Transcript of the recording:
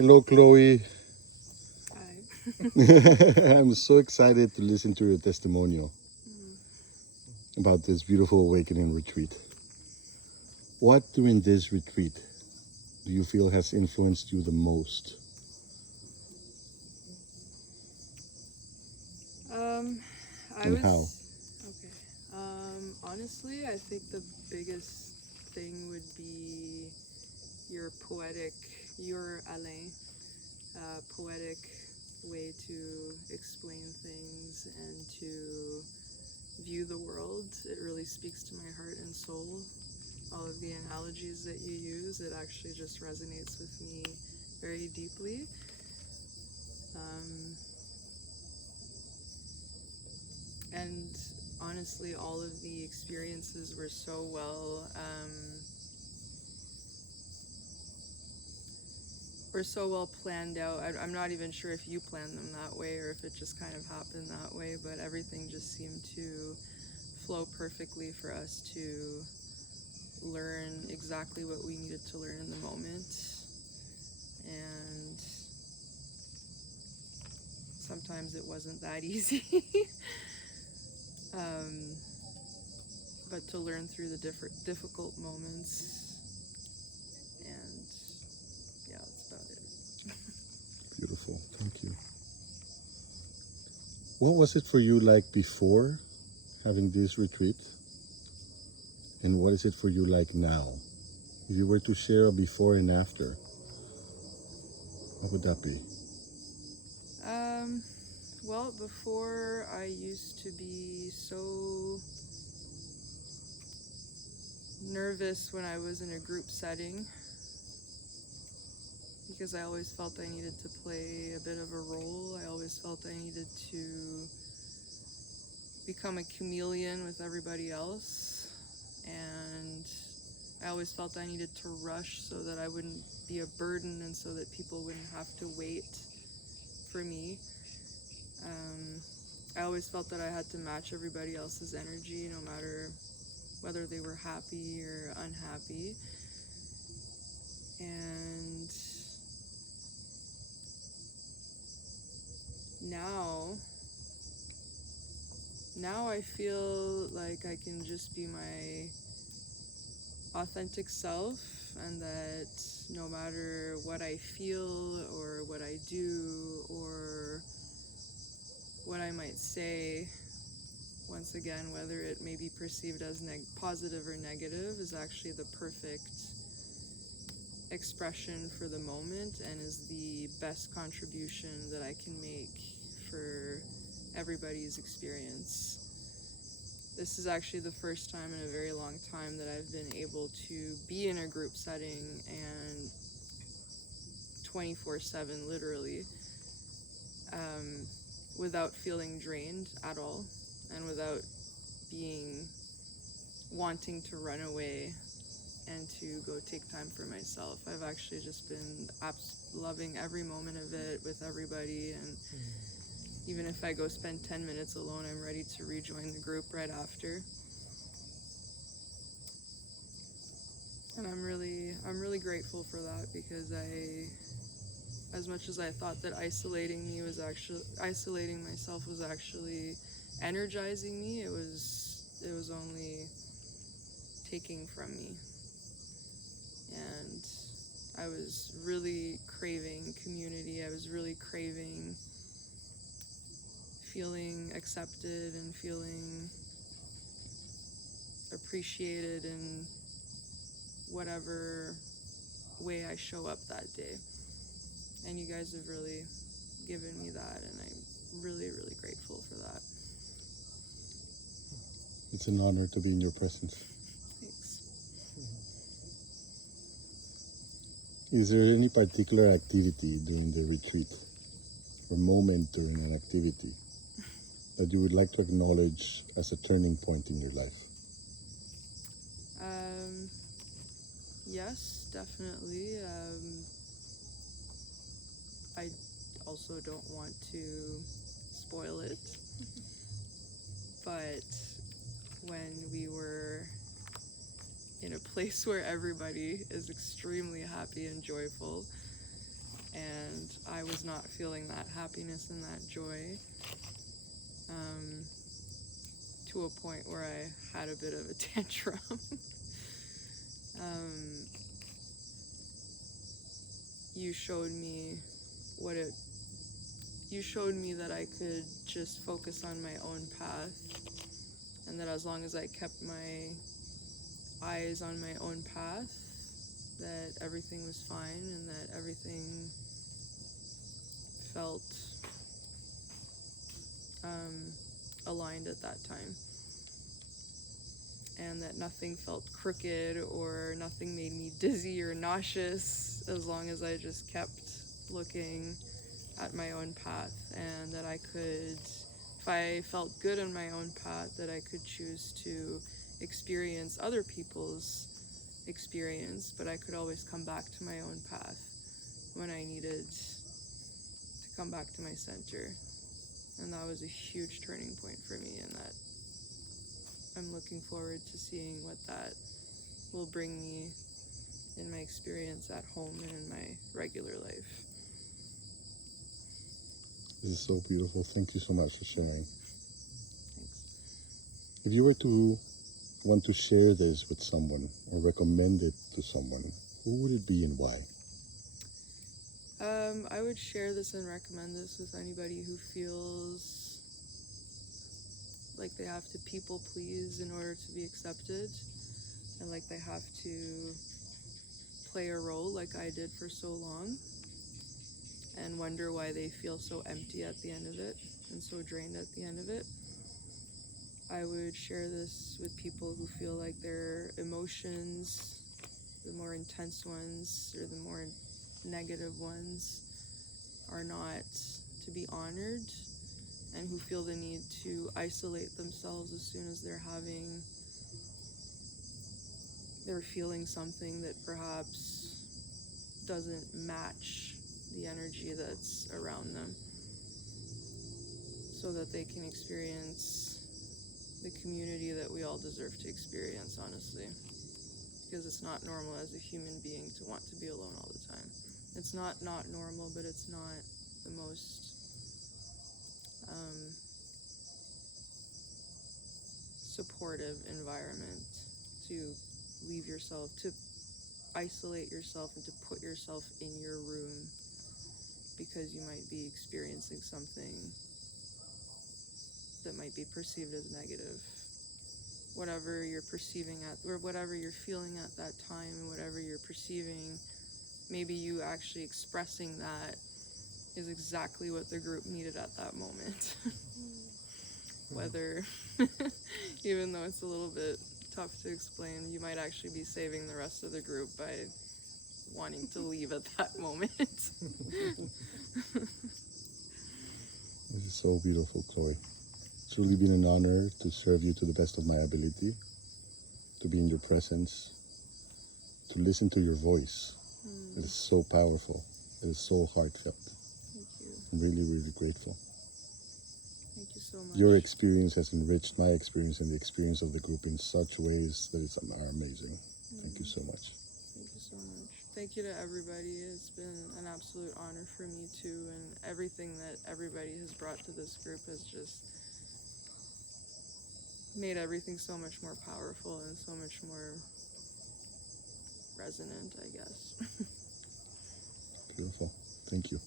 Hello, Chloe. Hi. I'm so excited to listen to your testimonial about this beautiful awakening retreat. What during this retreat do you feel has influenced you the most? Um, I And how? was okay. Honestly, I think the biggest thing would be your poetic, your Alain, poetic way to explain things and to view the world. It really speaks to my heart and soul. All of the analogies that you use, it actually just resonates with me very deeply. Um, and honestly, all of the experiences were so well planned out. I'm not even sure if you planned them that way or if it just kind of happened that way, but everything just seemed to flow perfectly for us to learn exactly what we needed to learn in the moment. And sometimes it wasn't that easy. um, but to learn through the difficult moments, and yeah, that's about it. Beautiful. Thank you. What was it for you like before having this retreat? And what is it for you like now? If you were to share a before and after, what would that be? Um, well, before I used to be so nervous when I was in a group setting because I always felt I needed to play a bit of a role. I always felt I needed to become a chameleon with everybody else. And I always felt I needed to rush so that I wouldn't be a burden and so that people wouldn't have to wait for me. Um, I always felt that I had to match everybody else's energy no matter whether they were happy or unhappy. And now I feel like I can just be my authentic self, and that no matter what I feel or what I do or what I might say, once again, whether it may be perceived as positive or negative, is actually the perfect expression for the moment and is the best contribution that I can make for everybody's experience. This is actually the first time in a very long time that I've been able to be in a group setting and 24/7, literally, um, without feeling drained at all and without being wanting to run away and to go take time for myself. I've actually just been loving every moment of it with everybody, and even if I go spend 10 minutes alone, I'm ready to rejoin the group right after. And I'm really grateful for that, because as much as I thought that isolating myself was actually energizing me, it was only taking from me. And I was really craving community. I was really craving feeling accepted and feeling appreciated in whatever way I show up that day. And you guys have really given me that, and I'm really grateful for that. It's an honor to be in your presence. Thanks. Is there any particular activity during the retreat or moment during an activity that you would like to acknowledge as a turning point in your life? Yes, definitely. I also don't want to spoil it, but when we were in a place where everybody is extremely happy and joyful, and I was not feeling that happiness and that joy, to a point where I had a bit of a tantrum. You showed me you showed me that I could just focus on my own path, and that as long as I kept my eyes on my own path, that everything was fine and that everything felt aligned at that time, and that nothing felt crooked or nothing made me dizzy or nauseous, as long as I just kept looking at my own path, and that I could, if I felt good on my own path, that I could choose to experience other people's experience, but I could always come back to my own path when I needed to come back to my center. And that was a huge turning point for me, and that I'm looking forward to seeing what that will bring me in my experience at home and in my regular life. This is so beautiful. Thank you so much for sharing. Thanks. If you were to want to share this with someone or recommend it to someone, who would it be and why? I would share this and recommend this with anybody who feels like they have to people please in order to be accepted, and like they have to play a role like I did for so long, and wonder why they feel so empty at the end of it and so drained at the end of it. I would share this with people who feel like their emotions, the more intense ones or the more negative ones, are not to be honored, and who feel the need to isolate themselves as soon as they're feeling something that perhaps doesn't match the energy that's around them, so that they can experience the community that we all deserve to experience, honestly. Because it's not normal as a human being to want to be alone all the time. It's not normal, but it's not the most supportive environment to leave yourself, to isolate yourself and to put yourself in your room because you might be experiencing something that might be perceived as negative. Whatever you're perceiving at, or whatever you're feeling at that time, and whatever you're perceiving, maybe you actually expressing that is exactly what the group needed at that moment. Whether, even though it's a little bit tough to explain, you might actually be saving the rest of the group by wanting to leave at that moment. This is so beautiful, Chloe. It's really been an honor to serve you to the best of my ability, to be in your presence, to listen to your voice. It is so powerful. It is so heartfelt. Thank you. I'm really, really grateful. Thank you so much. Your experience has enriched my experience and the experience of the group in such ways that are amazing. Thank you so much. Thank you so much. Thank you to everybody. It's been an absolute honor for me too, and everything that everybody has brought to this group has just made everything so much more powerful and so much more resonant, I guess. Beautiful. Thank you.